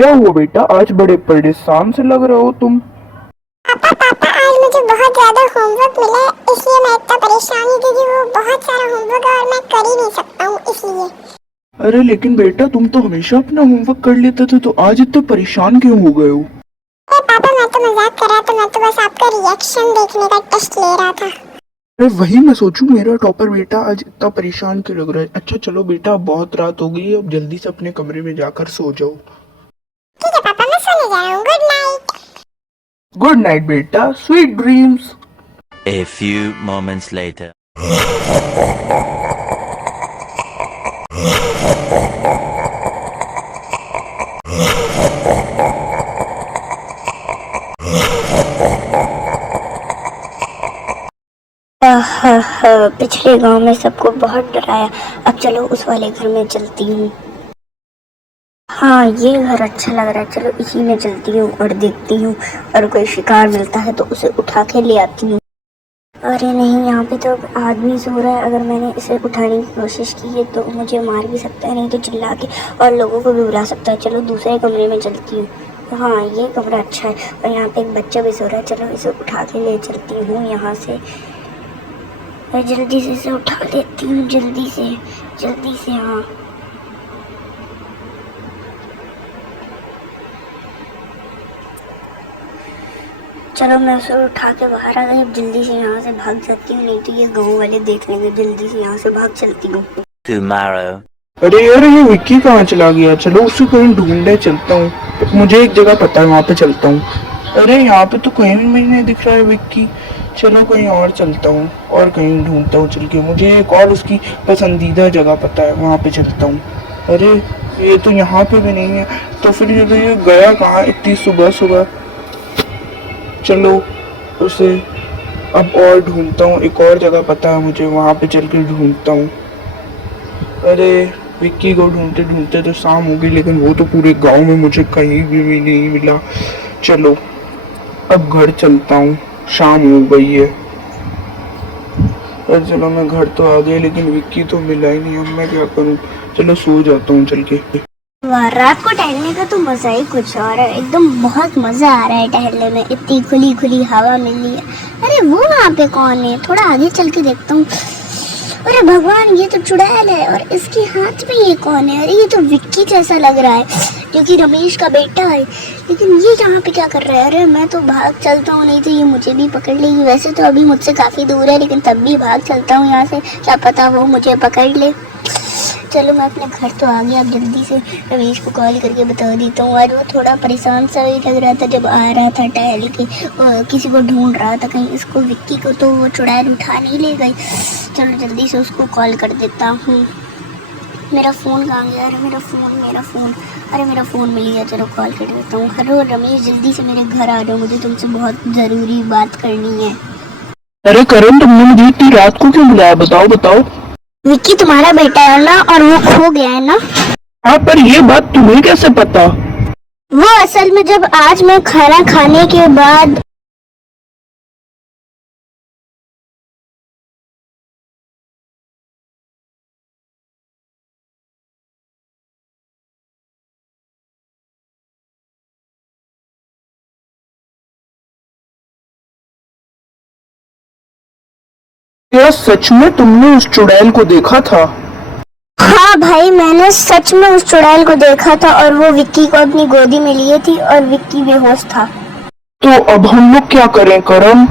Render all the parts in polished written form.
क्या हुआ बेटा, आज बड़े परेशान से लग रहे हो तुम। पापा पापा आज मुझे बहुत ज्यादा होमवर्क मिला है, इसलिए मैं इतना परेशान हूँ क्योंकि वो बहुत सारा होमवर्क है और मैं कर ही नहीं सकता हूँ इसलिए। अरे लेकिन बेटा, तुम तो हमेशा अपना होमवर्क कर लेते थे, तो आज इतने परेशान क्यों हो गए हो। अरे पापा मैं तो मजाक कर रहा था, मैं तो बस आपका रिएक्शन देखने का टेस्ट ले रहा था। अरे वही मैं सोचूं, मेरा टॉपर बेटा आज इतना परेशान क्यों लग रहा है। अच्छा चलो बेटा, अब बहुत रात हो गई है, अब जल्दी से अपने कमरे में जाकर सो जाओ। ठीक है पापा, मैं सोने जा रहा हूँ, गुड नाइट। गुड नाइट बेटा, sweet dreams. A few moments later. पिछले गांव में सबको बहुत डराया। अब चलो उस वाले घर में चलती हूँ। हाँ ये घर अच्छा लग रहा है, चलो इसी में चलती हूँ और देखती हूँ, और कोई शिकार मिलता है तो उसे उठा के ले आती हूँ। अरे नहीं, यहाँ पे तो आदमी सो रहा है, अगर मैंने इसे उठाने की कोशिश की है तो मुझे मार भी सकता है, नहीं तो चिल्ला के और लोगों को भी बुला सकता है। चलो दूसरे कमरे में चलती हूँ। हाँ ये कमरा अच्छा है, और यहाँ पे एक बच्चा भी सो रहा है, चलो इसे उठा के ले चलती हूँ यहाँ से। और जल्दी से इसे उठा लेती हूँ, जल्दी से। हाँ चलो मैं उसे उठा के बाहर आ गई। अब जल्दी से यहाँ से भाग जाती हूँ, नहीं तो ये गाँव वाले देख लेंगे। जल्दी से यहाँ से भाग चलती हूँ। Tomorrow. अरे यार, ये विक्की कहाँ चला गया। चलो उसे कहीं ढूंढने चलता हूँ, मुझे एक जगह पता है, वहाँ पे चलता हूँ। अरे यहाँ पे तो कहीं भी मुझे नहीं दिख रहा है विक्की। चलो कहीं और चलता हूँ और कहीं ढूंढता हूँ चल के, मुझे एक और उसकी पसंदीदा जगह पता है, वहाँ पे चलता हूँ। अरे ये तो यहाँ पे भी नहीं है, तो फिर ये गया कहाँ इतनी सुबह सुबह। चलो उसे अब और ढूंढता हूँ, एक और जगह पता है मुझे, वहाँ पे चल के ढूंढता हूँ। अरे विक्की को ढूंढते ढूंढते तो शाम हो गई, लेकिन वो तो पूरे गांव में मुझे कहीं भी नहीं मिला। चलो अब घर चलता हूँ, शाम हो गई है। अरे चलो मैं घर तो आ गया, लेकिन विक्की तो मिला ही नहीं, अब मैं क्या करूँ। चलो सो जाता हूँ चल के। वाह, रात को टहलने का तो मजा ही कुछ और है, एकदम बहुत मजा आ रहा है टहलने में, इतनी खुली खुली हवा मिल रही है। अरे वो वहाँ पे कौन है, थोड़ा आगे चल के देखता हूँ। अरे भगवान, ये तो चुड़ैल है, और इसके हाथ में ये कौन है। अरे ये तो विक्की जैसा लग रहा है, जो कि रमेश का बेटा है, लेकिन ये यहाँ पे क्या कर रहा है। अरे मैं तो भाग चलता हूँ, नहीं तो ये मुझे भी पकड़ लेगी। वैसे तो अभी मुझसे काफी दूर है, लेकिन तब भी भाग चलता हूँ यहाँ से, क्या पता वो मुझे पकड़ ले। चलो मैं अपने घर तो आ गया। अब जल्दी से रमेश को कॉल करके बता देता हूँ। आज वो थोड़ा परेशान सा ही लग रहा था जब आ रहा था टहल के, किसी को ढूंढ रहा था, कहीं इसको विक्की को तो वो चुड़ैल उठा नहीं ले गई। चलो जल्दी से उसको कॉल कर देता हूँ। मेरा फ़ोन कहाँ गया। अरे मेरा फ़ोन अरे मेरा फ़ोन मिल गया। चलो कॉल कर देता हूँ। हेलो रमेश, जल्दी से मेरे घर आ जाओ, मुझे तुमसे बहुत ज़रूरी बात करनी है। अरे करण, तुमने मुझे इतनी रात को क्यों बुलाया, बताओ। विक्की तुम्हारा बेटा है ना, और वो खो गया है ना। हाँ, पर ये बात तुम्हें कैसे पता। वो असल में जब आज मैं खाना खाने के बाद क्या सच में तुमने उस चुड़ैल को देखा था। हाँ भाई, मैंने सच में उस चुड़ैल को देखा था, और वो विक्की को अपनी गोदी में लिए थी, और विक्की बेहोश था। तो अब हम लोग क्या करें करण।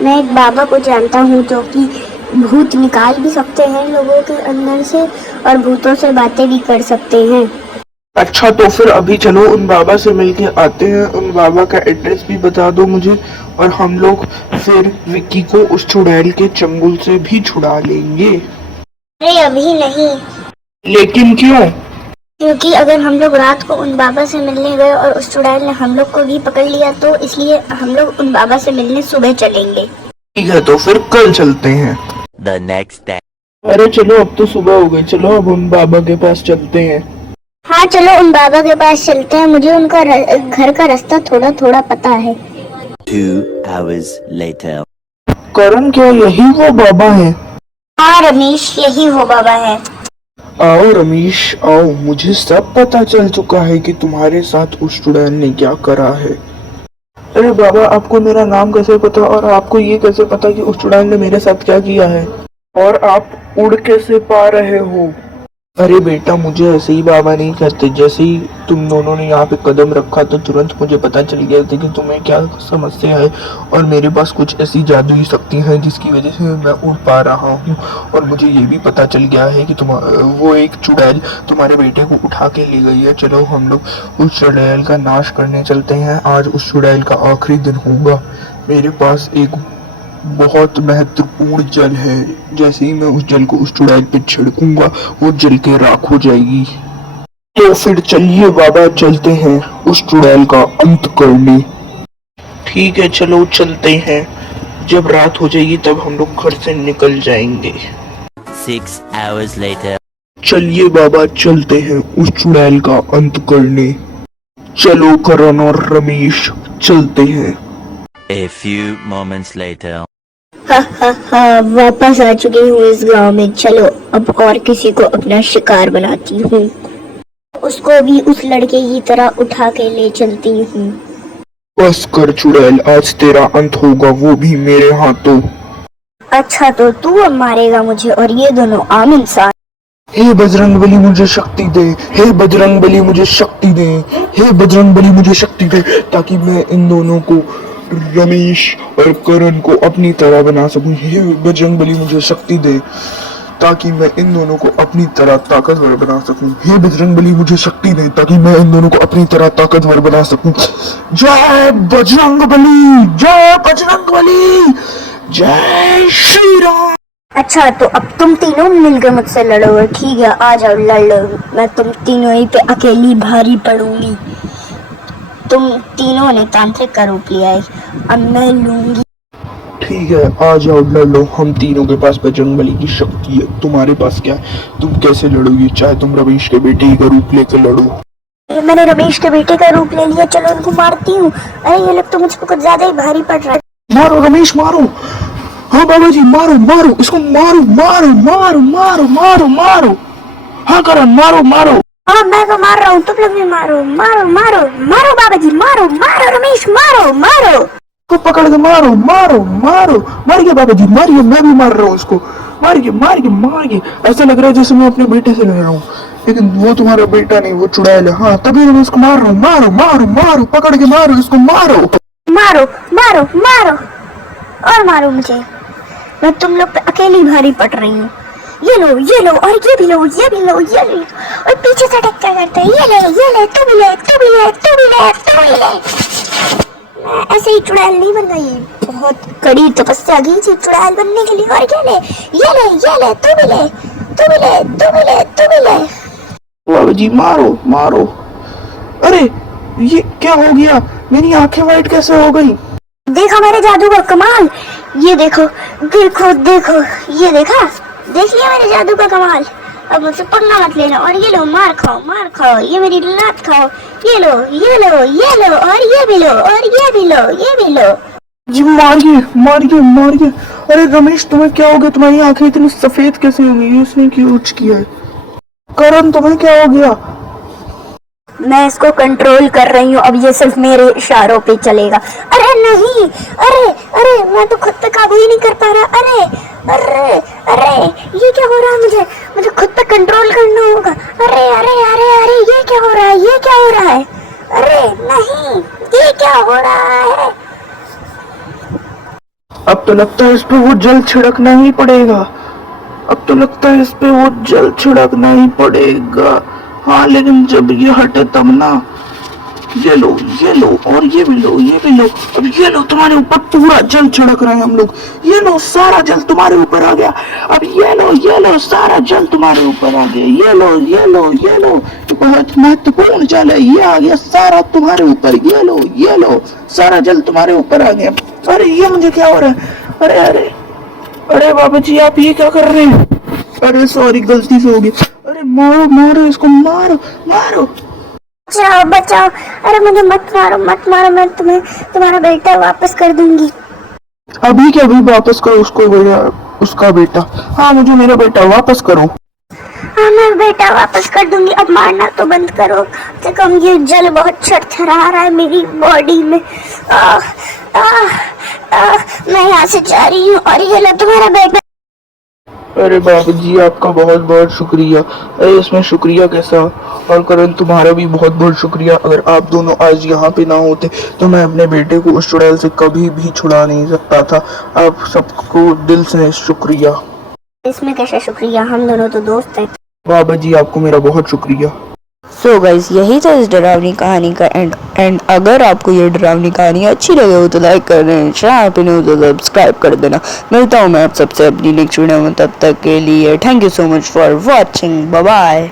मैं एक बाबा को जानता हूँ जो कि भूत निकाल भी सकते हैं लोगों के अंदर से, और भूतों से बातें भी कर सकते हैं। अच्छा तो फिर अभी चलो उन बाबा से मिलके आते हैं, उन बाबा का एड्रेस भी बता दो मुझे, और हम लोग फिर विक्की को उस चुड़ैल के चंगुल से भी छुड़ा लेंगे। अरे अभी नहीं, लेकिन क्यों। क्योंकि अगर हम लोग रात को उन बाबा से मिलने गए और उस चुड़ैल ने हम लोग को भी पकड़ लिया, तो इसलिए हम लोग उन बाबा से मिलने सुबह चलेंगे। ठीक है, तो फिर कल चलते हैं। The next day. अरे चलो, अब तो सुबह हो गई, चलो अब उन बाबा के पास चलते हैं। हाँ चलो उन बाबा के पास चलते हैं, मुझे उनका घर का रास्ता थोड़ा थोड़ा पता है। 2 hours later. करण, क्या यही वो बाबा हैं। हाँ रमेश, यही वो बाबा है। आओ रमेश आओ, मुझे सब पता चल चुका है कि तुम्हारे साथ उस चुड़ैल ने क्या करा है। अरे बाबा, आपको मेरा नाम कैसे पता और आपको ये कैसे पता कि उस चुड़ैल ने मेरे साथ क्या किया है, और आप उड़ कैसे पा रहे हो? अरे बेटा, मुझे ऐसे ही बाबा नहीं कहते। जैसे ही तुम दोनों ने यहाँ पे कदम रखा तो तुरंत मुझे पता चल गया था कि तुम्हें क्या समस्या है, और मेरे पास कुछ ऐसी जादुई शक्ति है जिसकी वजह से मैं उड़ पा रहा हूँ। और मुझे ये भी पता चल गया है कि वो एक चुड़ैल तुम्हारे बेटे को उठा के ले गई है। चलो हम लोग उस चुड़ैल का नाश करने चलते हैं। आज उस चुड़ैल का आखिरी दिन होगा। मेरे पास एक बहुत महत्वपूर्ण जल है। जैसे ही मैं उस जल को उस चुड़ैल पे छिड़कूंगा वो जल के राख हो जाएगी। तो फिर चलिए बाबा, चलते हैं उस चुड़ैल का अंत करने। ठीक है, चलो चलते हैं। जब रात हो जाएगी तब हम लोग घर से निकल जाएंगे। 6 hours later. चलिए बाबा, चलते हैं उस चुड़ैल का अंत करने। चलो करण और रमेश, चलते हैं। A few moments later. हा वापस आ चुकी हूँ इस गांव में। चलो अब और किसी को अपना शिकार बनाती हूँ, उसको भी उस लड़के की तरह उठा के ले चलती हूँ। बस कर चुड़ैल, आज तेरा अंत होगा, वो भी मेरे हाथों। अच्छा तो तू अब मारेगा मुझे और ये दोनों आम इंसान। हे बजरंगबली मुझे शक्ति दे, हे बजरंगबली मुझे शक्ति दे, हे बजरंगबली मुझे शक्ति दे, ताकि मैं इन दोनों को, रमेश और करण को अपनी तरह बना सकूं। हे बजरंगबली मुझे शक्ति दे ताकि मैं इन दोनों को अपनी तरह ताकतवर बना सकूं। हे बजरंगबली मुझे शक्ति दे ताकि मैं इन दोनों को अपनी तरह ताकतवर बना सकूं। जय बजरंगबली, जय बजरंगबली, जय श्री राम। अच्छा तो अब तुम तीनों मिलकर मुझसे लड़ोगे। ठीक है, आ जाओ लड़ लो। मैं तुम तीनों ही पे अकेली भारी पड़ूंगी। तुम तीनों ने तांत्रिक का रूप लिया है, अब मैं लूंगी। ठीक है, आ जाओ लड़ लो। हम तीनों के पास बजरंगबली की शक्ति है, तुम्हारे पास क्या है? तुम कैसे लड़ोगी? चाहे तुम रमेश के बेटे ही का रूप लेकर लड़ो। मैंने रमेश के बेटे का रूप ले लिया, चलो इनको मारती हूँ। अरे ये लोग तो मुझ पर कुछ ज्यादा ही भारी पड़ रहा है। मारो रमेश, मारो। हाँ बाबा जी, मारो मारो इसको, मारो मारो मारो मारो मारो मारो। हाँ करण, मारो मारो। हाँ मैं तो मार रहा हूँ, तुम लोग भी मारो मारो मारो मारो बाबा जी, मारो मारो रमेश, मारो मारो। को पकड़ के मारो मारो मारो। मार गया बाबा जी, मारिए, मैं भी मार रहा हूँ उसको। मारिए मारिए मारिए। ऐसा लग रहा है जैसे मैं अपने बेटे से लड़ रहा हूँ, लेकिन वो तुम्हारा बेटा नहीं, वो चुड़ैल है। हाँ तभी मैं इसको मार रहा हूँ। मारो मारो मारो, पकड़ के मारो इसको, मारो मारो मारो मारो और मारो मुझे। मैं तुम लोग पे अकेली भारी पड़ रही हूँ। ये लो और ये भी लो, ये भी लो, ये भी लो। और पीछे से अटैक क्या करते हैं? ये ले, तू भी ले, तू भी ले, तू भी ले, तू भी ले। मैं ऐसे ही चुड़ैल नहीं बन गई, बहुत कड़ी तपस्या की थी चुड़ैल बनने के लिए। और क्या ले, ये ले, तू भी ले, तू भी ले, तू भी ले, तू भी ले। बाबा जी मारो मारो। अरे ये क्या हो गया? मेरी आंखें वाइट कैसे हो गई? देखा मेरे जादू का कमाल। ये देखो देखो देखो, ये देखा, देख लिया मेरे जादू का कमाल। अब मुझसे पंगा मत लेना। और ये लो, मार खाओ, ये मेरी लात खाओ। ये लो और ये भी लो, और ये भी लो, ये भी लो। जी मारिए मारिए मारिए। अरे रमेश, तुम्हें क्या हो गया? तुम्हारी आंखें इतनी सफेद कैसे हो गई? इसने क्यों कुछ किया है? करण, तुम्हें क्या हो गया? मैं इसको कंट्रोल कर रही हूँ, अब ये सिर्फ मेरे इशारों पे चलेगा। अरे नहीं, अरे मैं तो खुद पे काबू ही नहीं कर पा रहा। अरे ये क्या हो रहा है? मुझे खुद पे कंट्रोल करना होगा। अरे ये क्या हो रहा है? ये क्या हो रहा है? अरे नहीं, ये क्या हो रहा है? अब तो लगता है इस पे वो जल छिड़कना ही पड़ेगा। अब तो लगता है इस पे वो जल छिड़कना ही पड़ेगा। हाँ लेकिन जब ये हटे तब ना। ये लो और ये भी लो, ये भी लो। अब ये लो, तुम्हारे ऊपर पूरा जल छिड़क रहे हैं हम लोग। ये लो, सारा जल तुम्हारे ऊपर आ गया। अब ये लो, सारा जल तुम्हारे ऊपर आ गया। ये लो, ये बहुत महत्वपूर्ण जल है, ये आ गया सारा तुम्हारे ऊपर। ये लो, सारा जल तुम्हारे ऊपर आ गया। अरे ये मुझे क्या हो रहा है? अरे बाबा जी, आप ये क्या कर रहे हैं? अरे सॉरी, गलती से हो गई। अरे मारो इसको, मारो। बचाओ। अरे मुझे मत मारो, मैं तुम्हारा बेटा वापस कर दूंगी। अभी क्या? अभी वापस करो उसका बेटा। हाँ मुझे मेरा बेटा वापस करो। हाँ मैं बेटा वापस कर दूंगी, अब मारना तो बंद करो। कम से कम ये जल बहुत थरथरा रहा है मेरी बॉडी में। मैं यहाँ से जा रही हूँ और ये लो तुम्हारा बेटा। अरे बाबू जी आपका बहुत बहुत शुक्रिया। अरे इसमें शुक्रिया कैसा, और करण तुम्हारा भी बहुत बहुत शुक्रिया। अगर आप दोनों आज यहाँ पे ना होते तो मैं अपने बेटे को उस चुड़ैल से कभी भी छुड़ा नहीं सकता था। आप सबको दिल से शुक्रिया। इसमें कैसा शुक्रिया, हम दोनों तो दोस्त हैं। बाबा जी आपको मेरा बहुत शुक्रिया। सो गाइस यही था इस डरावनी कहानी का एंड अगर आपको ये डरावनी कहानी अच्छी लगे हो तो लाइक कर देना, चैनल पे न्यू तो सब्सक्राइब कर देना। मिलता हूँ मैं आप सबसे अपनी नेक्स्ट वीडियो में, तब तक के लिए thank you so much for watching, bye bye.